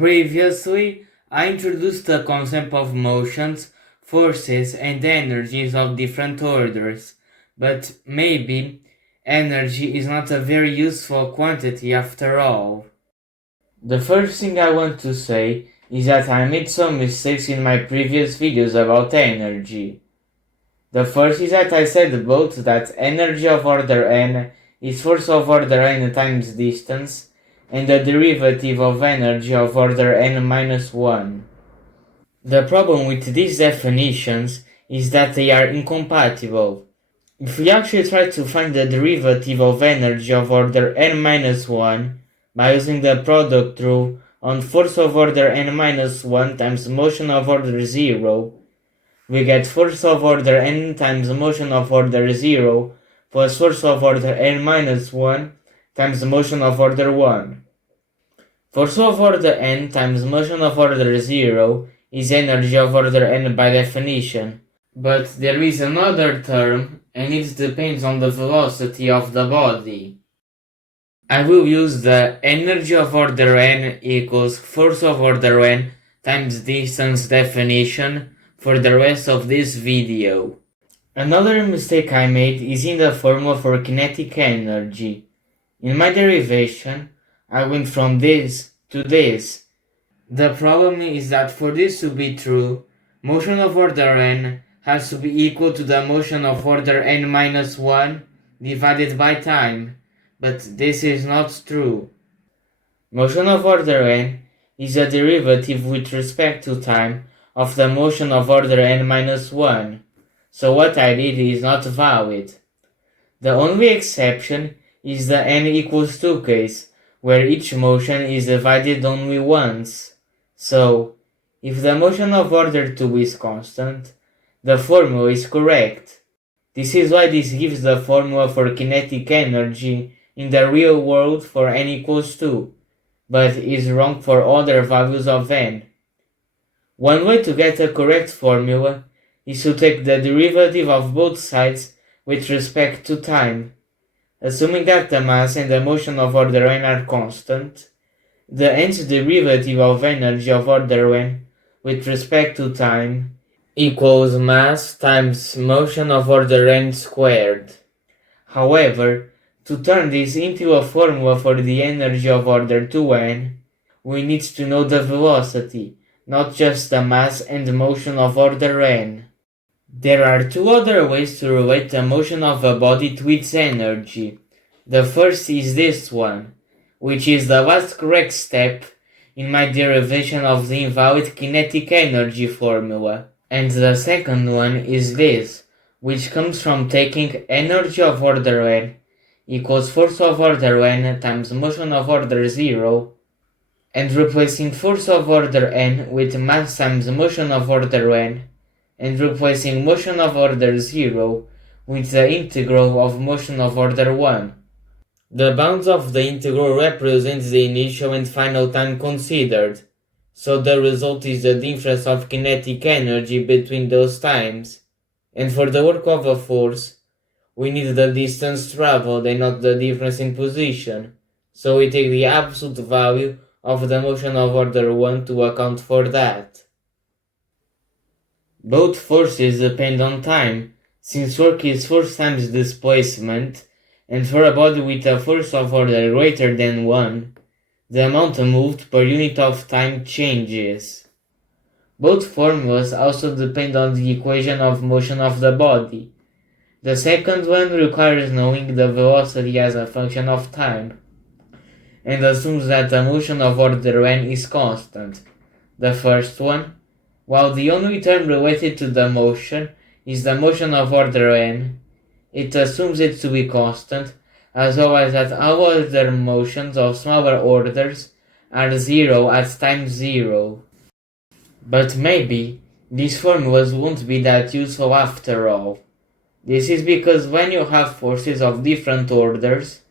Previously, I introduced the concept of motions, forces, and energies of different orders, but maybe energy is not a very useful quantity after all. The first thing I want to say is that I made some mistakes in my previous videos about energy. The first is that I said both that energy of order n is force of order n times distance, and the derivative of energy of order n minus 1. The problem with these definitions is that they are incompatible. If we actually try to find the derivative of energy of order n minus 1 by using the product rule on force of order n minus 1 times motion of order 0, we get force of order n times motion of order 0 plus force of order n minus 1 times motion of order 1. Force of order n times motion of order 0 is energy of order n by definition, but there is another term and it depends on the velocity of the body. I will use the energy of order n equals force of order n times distance definition for the rest of this video. Another mistake I made is in the formula for kinetic energy. In my derivation, I went from this to this. The problem is that for this to be true, motion of order n has to be equal to the motion of order n minus 1 divided by time, but this is not true. Motion of order n is a derivative with respect to time of the motion of order n minus 1, so what I did is not valid. The only exception is the n equals 2 case, where each motion is divided only once. So, if the motion of order 2 is constant, the formula is correct. This is why this gives the formula for kinetic energy in the real world for n equals 2, but is wrong for other values of n. One way to get a correct formula is to take the derivative of both sides with respect to time. Assuming that the mass and the motion of order n are constant, the nth derivative of energy of order n with respect to time equals mass times motion of order n squared. However, to turn this into a formula for the energy of order 2n, we need to know the velocity, not just the mass and motion of order n. There are two other ways to relate the motion of a body to its energy. The first is this one, which is the last correct step in my derivation of the invalid kinetic energy formula. And the second one is this, which comes from taking energy of order n equals force of order n times motion of order 0 and replacing force of order n with mass times motion of order n and replacing motion of order 0 with the integral of motion of order 1. The bounds of the integral represent the initial and final time considered, so the result is the difference of kinetic energy between those times. And for the work of a force, we need the distance traveled and not the difference in position, so we take the absolute value of the motion of order 1 to account for that. Both forces depend on time, since work is force times displacement, and for a body with a force of order greater than 1, the amount moved per unit of time changes. Both formulas also depend on the equation of motion of the body. The second one requires knowing the velocity as a function of time, and assumes that the motion of order n is constant. The first one, while the only term related to the motion is the motion of order n, it assumes it to be constant, as well as that all other motions of smaller orders are 0 at time 0. But maybe these formulas won't be that useful after all. This is because when you have forces of different orders,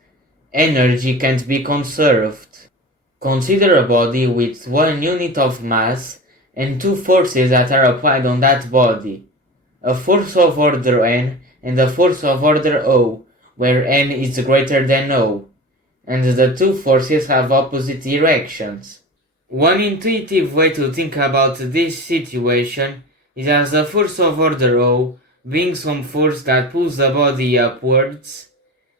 energy can't be conserved. Consider a body with 1 unit of mass and 2 forces that are applied on that body, a force of order n and a force of order O, where n is greater than O, and the two forces have opposite directions. One intuitive way to think about this situation is as the force of order O being some force that pulls the body upwards,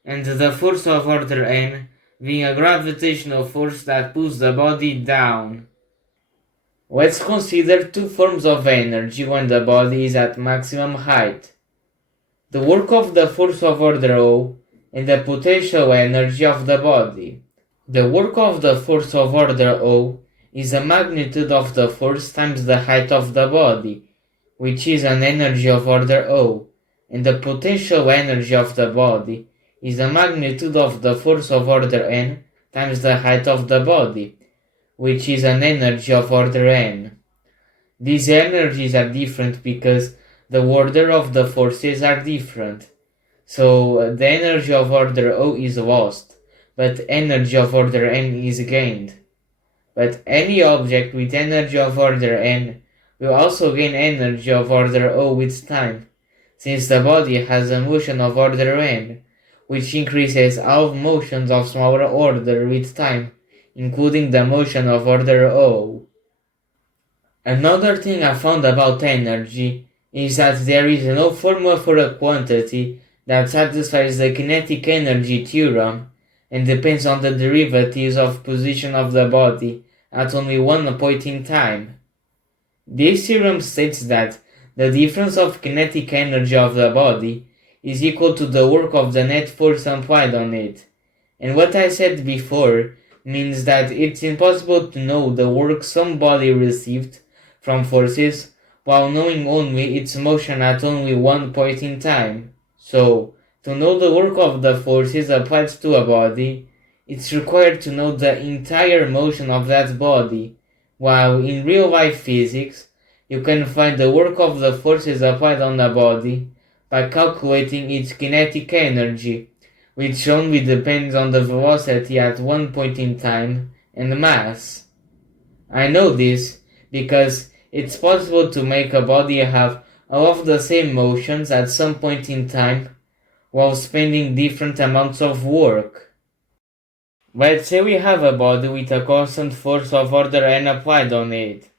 and the force of order N being a gravitational force that pulls the body down. Let's consider two forms of energy when the body is at maximum height. The work of the force of order O and the potential energy of the body. The work of the force of order O is the magnitude of the force times the height of the body, which is an energy of order O, and the potential energy of the body is the magnitude of the force of order N times the height of the body, which is an energy of order N. These energies are different because the order of the forces are different. So the energy of order O is lost, but energy of order N is gained. But any object with energy of order N will also gain energy of order O with time, since the body has a motion of order N, which increases all motions of smaller order with time, including the motion of order O. Another thing I found about energy is that there is no formula for a quantity that satisfies the kinetic energy theorem and depends on the derivatives of position of the body at only one point in time. This theorem states that the difference of kinetic energy of the body is equal to the work of the net force applied on it. And what I said before means that it's impossible to know the work some body received from forces while knowing only its motion at only one point in time. So, to know the work of the forces applied to a body, it's required to know the entire motion of that body, while in real-life physics, you can find the work of the forces applied on a body by calculating its kinetic energy, which only depends on the velocity at one point in time and mass. I know this because it's possible to make a body have all of the same motions at some point in time while spending different amounts of work. Let's say we have a body with a constant force of order n applied on it.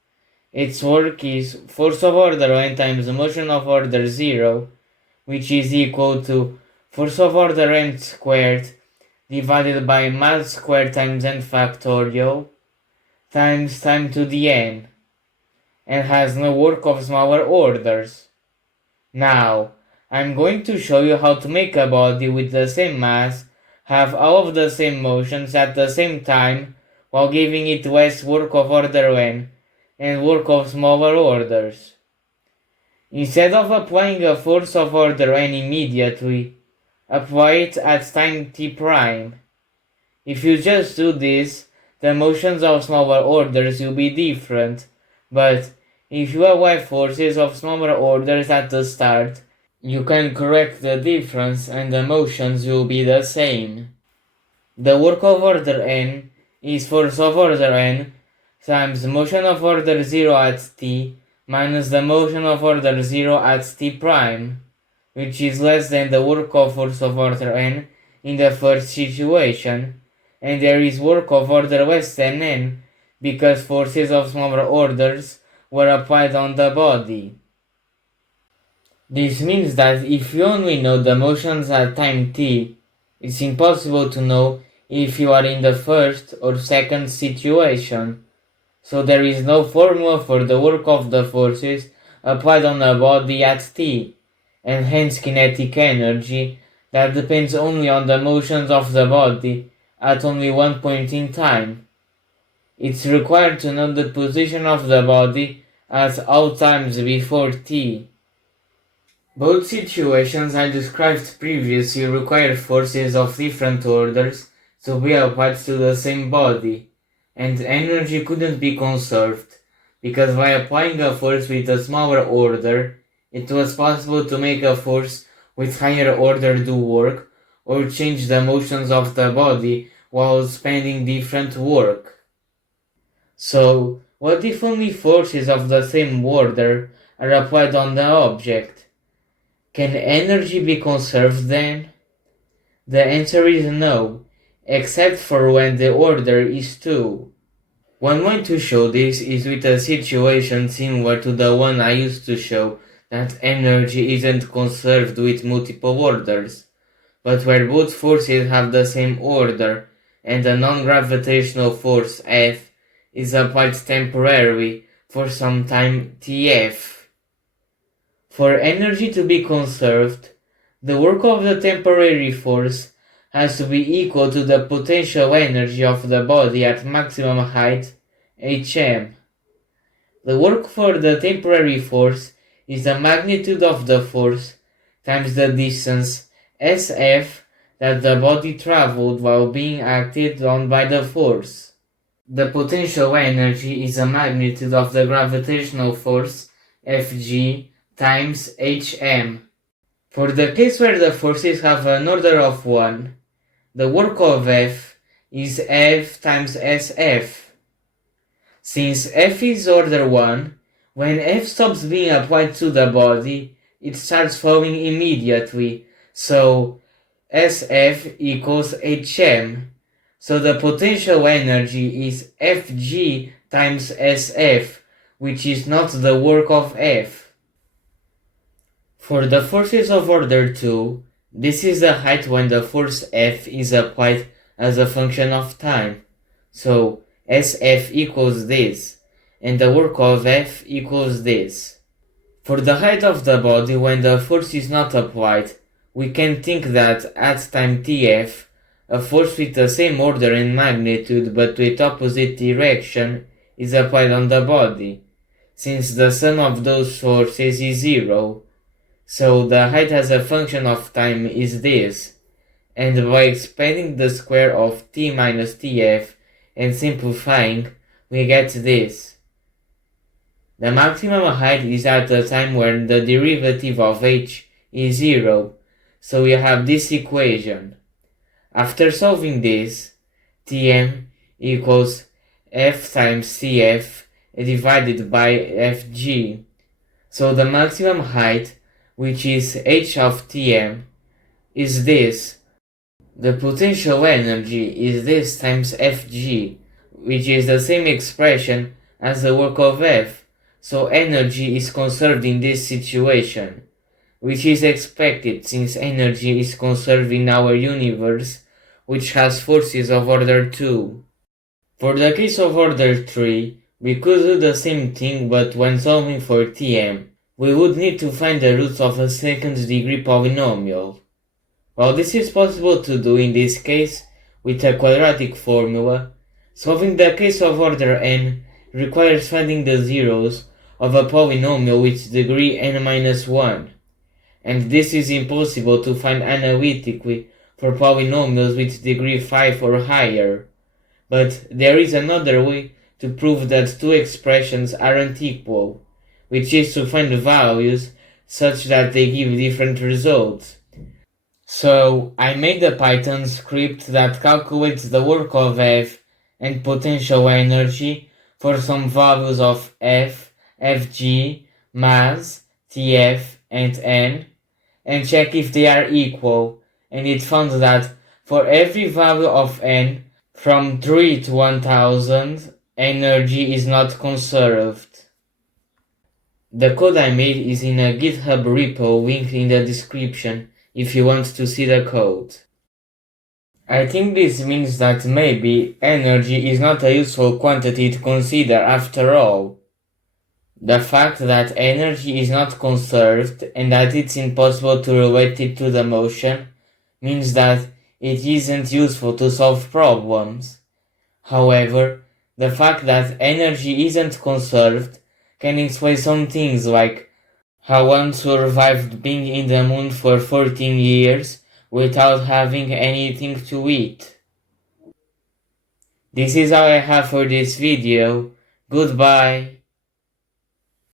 Its work is force of order n times motion of order 0, which is equal to force of order n squared divided by mass squared times n factorial times time to the n, and has no work of smaller orders. Now, I'm going to show you how to make a body with the same mass have all of the same motions at the same time while giving it less work of order n and work of smaller orders. Instead of applying a force of order n immediately, apply it at time t prime. If you just do this, the motions of smaller orders will be different, but if you apply forces of smaller orders at the start, you can correct the difference and the motions will be the same. The work of order n is force of order n times motion of order 0 at t minus the motion of order 0 at t prime, which is less than the work of force of order n in the first situation, and there is work of order less than n because forces of smaller orders were applied on the body. This means that if you only know the motions at time t, it's impossible to know if you are in the first or second situation. So there is no formula for the work of the forces applied on a body at t, and hence kinetic energy that depends only on the motions of the body at only one point in time. It's required to know the position of the body at all times before t. Both situations I described previously require forces of different orders to be applied to the same body, and energy couldn't be conserved, because by applying a force with a smaller order, it was possible to make a force with higher order do work, or change the motions of the body while spending different work. So, what if only forces of the same order are applied on the object? Can energy be conserved then? The answer is no, except for when the order is 2. One way to show this is with a situation similar to the one I used to show, that energy isn't conserved with multiple orders, but where both forces have the same order, and a non-gravitational force F is applied temporarily for some time Tf. For energy to be conserved, the work of the temporary force has to be equal to the potential energy of the body at maximum height, hm. The work for the temporary force is the magnitude of the force times the distance sf that the body traveled while being acted on by the force. The potential energy is the magnitude of the gravitational force Fg times hm. For the case where the forces have an order of 1, the work of F is F times Sf. Since F is order 1, when F stops being applied to the body, it starts flowing immediately, so Sf equals hm. So the potential energy is Fg times Sf, which is not the work of F. For the forces of order 2, this is the height when the force F is applied as a function of time. So Sf equals this, and the work of F equals this. For the height of the body when the force is not applied, we can think that at time Tf, a force with the same order and magnitude but with opposite direction is applied on the body, since the sum of those forces is 0. So the height as a function of time is this, and by expanding the square of t minus tf and simplifying, we get this. The maximum height is at the time when the derivative of h is 0, so we have this equation. After solving this, Tm equals f times Cf divided by Fg, so the maximum height, which is h of Tm, is this. The potential energy is this times Fg, which is the same expression as the work of F, so energy is conserved in this situation, which is expected since energy is conserved in our universe, which has forces of order 2. For the case of order 3, we could do the same thing, but when solving for Tm, we would need to find the roots of a second-degree polynomial. While this is possible to do in this case with a quadratic formula, solving the case of order n requires finding the zeros of a polynomial with degree n-1, and this is impossible to find analytically for polynomials with degree 5 or higher. But there is another way to prove that two expressions aren't equal, which is to find values such that they give different results. So I made a Python script that calculates the work of F and potential energy for some values of F, Fg, mass, Tf, and n, and check if they are equal, and it found that for every value of n from 3 to 1000, energy is not conserved. The code I made is in a GitHub repo linked in the description if you want to see the code. I think this means that maybe energy is not a useful quantity to consider after all. The fact that energy is not conserved and that it's impossible to relate it to the motion means that it isn't useful to solve problems. However, the fact that energy isn't conserved can explain some things like how one survived being in the moon for 14 years without having anything to eat. This is all I have for this video. Goodbye.